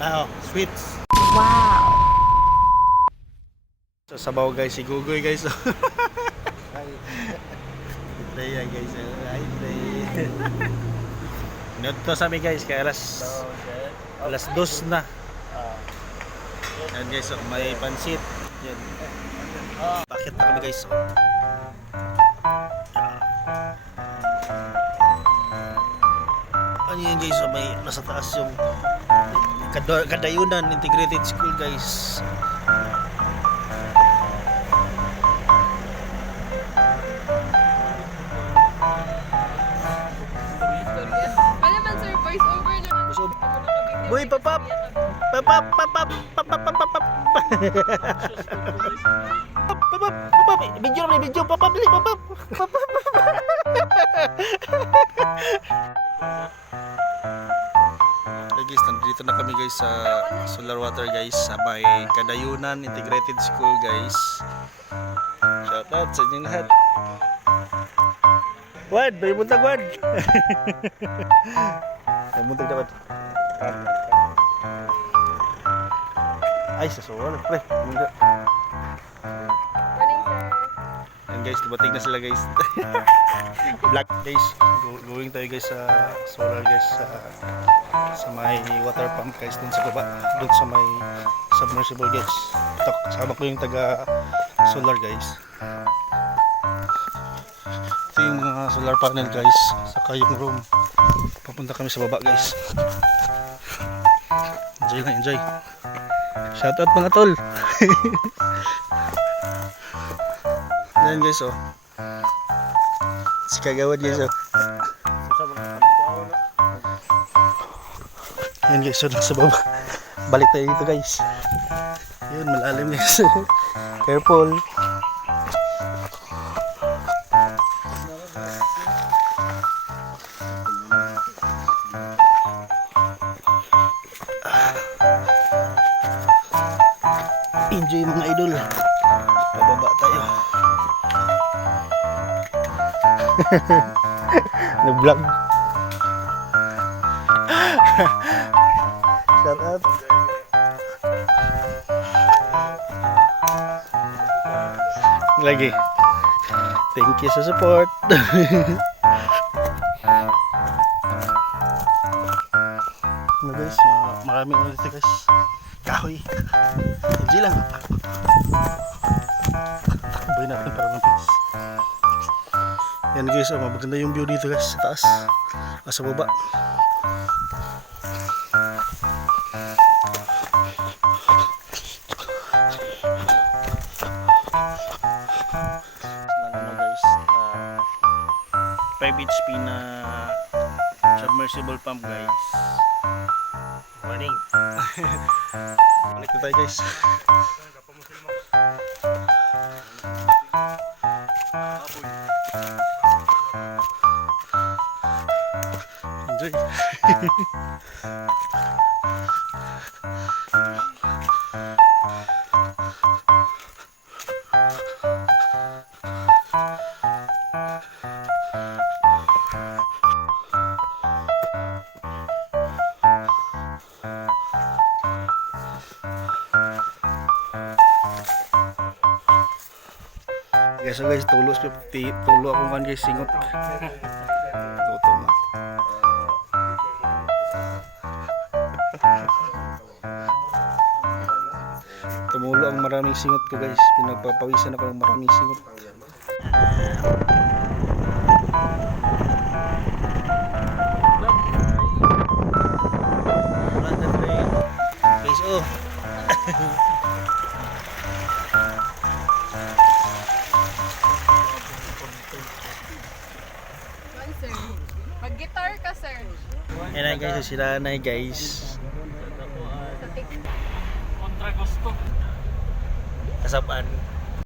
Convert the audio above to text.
Now, sweets. Wow. So, sabaw guys, si Gugoy guys. Play yan guys. Ay, play. Ito sa amin guys, kaya alas 2 na. Yan guys, so, may pansit. Yan. Bakit na kami guys? Ano yan guys, so, may nasa taas yung Kadayunan Integrated School guys. Ano man sir, voice over naman. Boy, papap! Papap! Papap! Papap! Papap! Papap! Papap! Video naman, video! Papap! Papap! Papap! Okay guys, nandito na kami guys sa Solar Water guys, sa may Kadayunan Integrated School guys. Shout out sa inyong lahat. Wad! May buntag wad! May buntag dapat. Ay, sa solar pre. Morning sir. Yan guys, dumating na sila guys. Black guys. Going tayo guys sa solar guys sa may water pump guys dun sa baba. Dun sa may submersible guys. Ito, kasama ko yung taga solar guys. Ito yung mga solar panel guys. Saka yung room. Papunta kami sa baba guys. Enjoy lang, enjoy. Shoutout mga tol. Yan guys oh. Si Kagawad guys oh. Yan guys, so nasa baba. Balik tayo dito guys. Yun, malalim guys. Careful. Enjoy mga idol. Pababa tayo. Nag-vlog. Shout out. Lagi. Thank you sa support. Ano guys, maraming ulit guys. Kahoy. Enjoy lang. Takboy natin para mapis. Yan guys, maganda yung view dito guys, sa taas. Sa baba. Ano guys, 5 HP na submersible pump guys. Morning. Balik na tayo guys. Enjoy. Guys, so guys, tulo ako kan guys, singot. Tuto na. Tumulo ang maraming singot ko guys. Pinagpapawisan ako ng maraming singot. Guys, oh. Sir, mag-guitar ka sir. Yan na guys, sila na guys. Sa TikTok. Kasapaan.